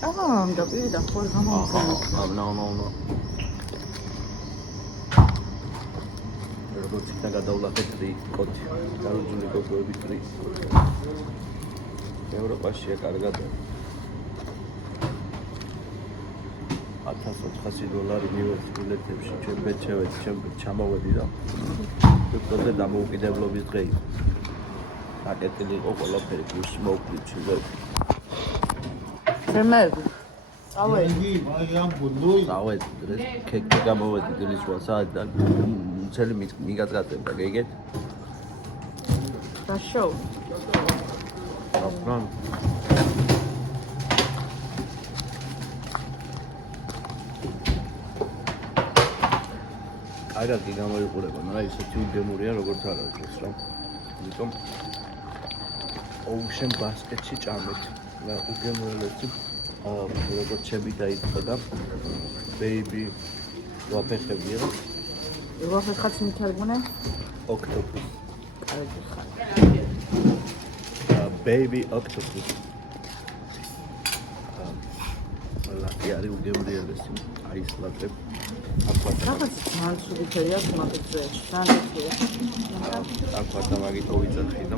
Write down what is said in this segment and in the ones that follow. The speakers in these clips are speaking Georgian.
ჭამდა პირი და ხოლ გამოვიდა. No. როგორც იქნა გადავლახეთ კოთი. გარუჯული კოქოები ტრი. ევროპაშია კარგად. $1400 ნიუ-იორკ ბილეთებში ჩემ ჩამოვედი და უბრალოდ დამოუკიდებლობის დღე იყო. აკეთილი იყო ყველაფერი პლუს მოვკვდით ჩილები. ზემები. წავედი. წავედი დღეს ქეკი გამოვედი დილის 8 საათიდან. მთელი მიგაწყვეტა გეგეთ. და შოუ. აფრან. აიგაკი გამოიყურება, მაგრამ ისეთი უგემურია როგორც არ არის რა. იმიტომ Ocean Basket-ში ჭამეთ. და უგემურელეთი როგორც ჩემი დაიწყო და baby ვაფეხებია. ვაფეხაც მithერგუნე? Octopus. კარგი ხარ. Baby octopus. ლაკი არის უგემრიელესი. აი ეს ლაკები. რაღაც ძალიან სული ფერი აქვს მაგაზე. შანტია. აქ და მაგით ვიწახი და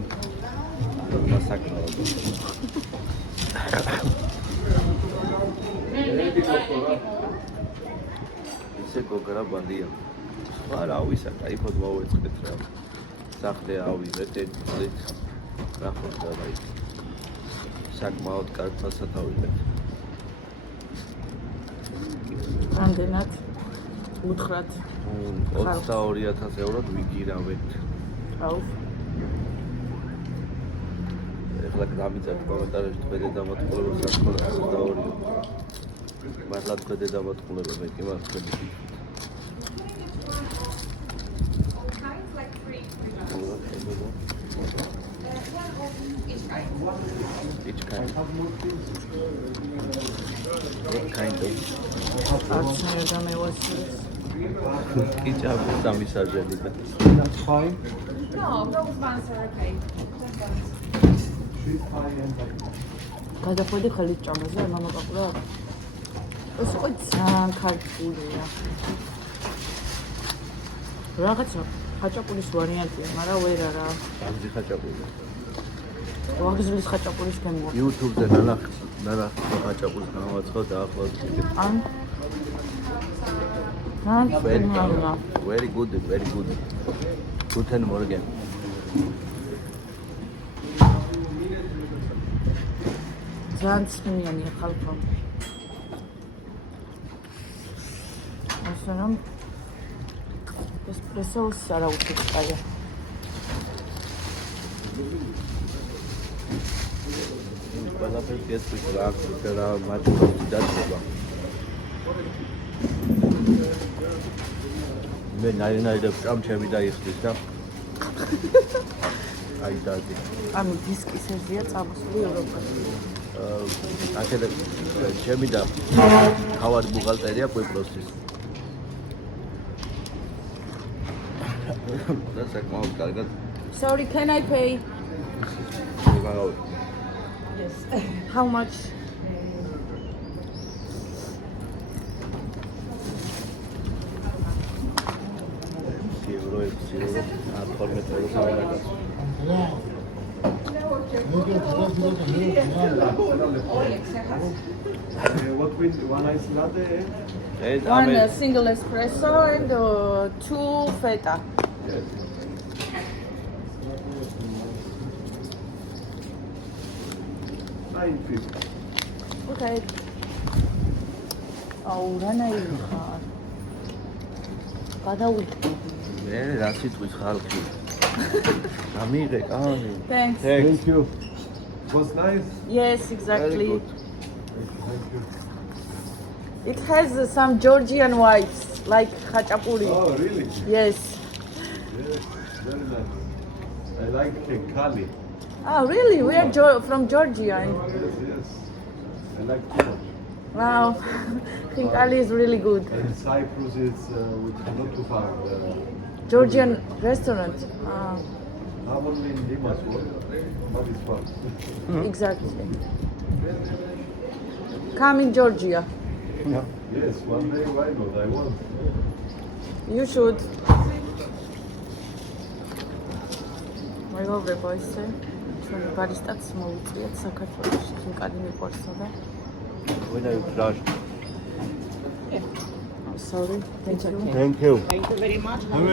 მასაკნაოდ. ისე გოგრა ბანდია. არა ავისა, кайფოდ მოვეწყეთ რა. სახლე ავიღეთ ერთით. რა ხონდა და ის. საკმაოდ კარგ ფასად ავიღეთ. რამდენად? უთხრათ. 22000 ვიგირავეთ. აუ. ეხლა გამიწევთ კომენტარებში თქვენი დამატყულებებს რა თქმა უნდა. მართლა თქვენი დამატყულებები მე კი მართლა თქვენი. Each kind. What kind of? Აცნე და მე ვასწრებს. Each have some misargeli. That's fine. No, those ones are okay. She's fine and like. გადახვედი ხელით ჭამაზე, მამა პაპულა. ეს იყო ძალიან ქართულია. რაღაცა ხაჭაპურის ვარიანტია, მაგრამ ვერ არა. Bagzi ხაჭაპური. ვაგზლის ხაჭაპურის გემო. YouTube-ზე ნანახ ხაჭაპურს გამოვაცხო და ახლა ვიქნებ. ან Very good. Guten Morgen. ძალიან ცნებიანია ხალხო. ასე რომ ესპრესოს არა უცხოა. ყველაფერს გეტყვით რა აქვს რა მაჭრობი დაწყება. მე ნაირ-ნაირად ჭამ ჩემი დაიხსნის და აი დადი. ანუ დისკის ეზია წამოსული ევროპაში. აქედან ჩემი და თავად ბუღალტერია კვიპროსის. და საკმაოდ კარგად. Sorry, can I pay? Yes. How much? What with one ice latte? One single espresso and 2 feta. Okay. აუ რანაირი ხარ? გადავიდე. მე რა სიტყვის ხალხი. გამიღე კანი. Thanks. Thank you. Was nice. Yes, exactly. Very good. Thank you. It has some Georgian vibes, like khachapuri. Oh, really? Yes. Yes, very nice. I like Kali. Oh, really? We are from Georgia. Yes. I like too much. Wow. I think Ali is really good. And Cyprus is not too far. Georgian restaurant. Not only in Limassol, but it's far. Exactly. Come in Georgia. Yes, one day, why not? I want. You should. მეგობრებო, ესე ჩვენი ბარისტაც მოვიწვიეთ საქართველოში, ხინკალი მიყვარსა და When are you crushed? sorry. Thank you. Thank you. Thank you very much.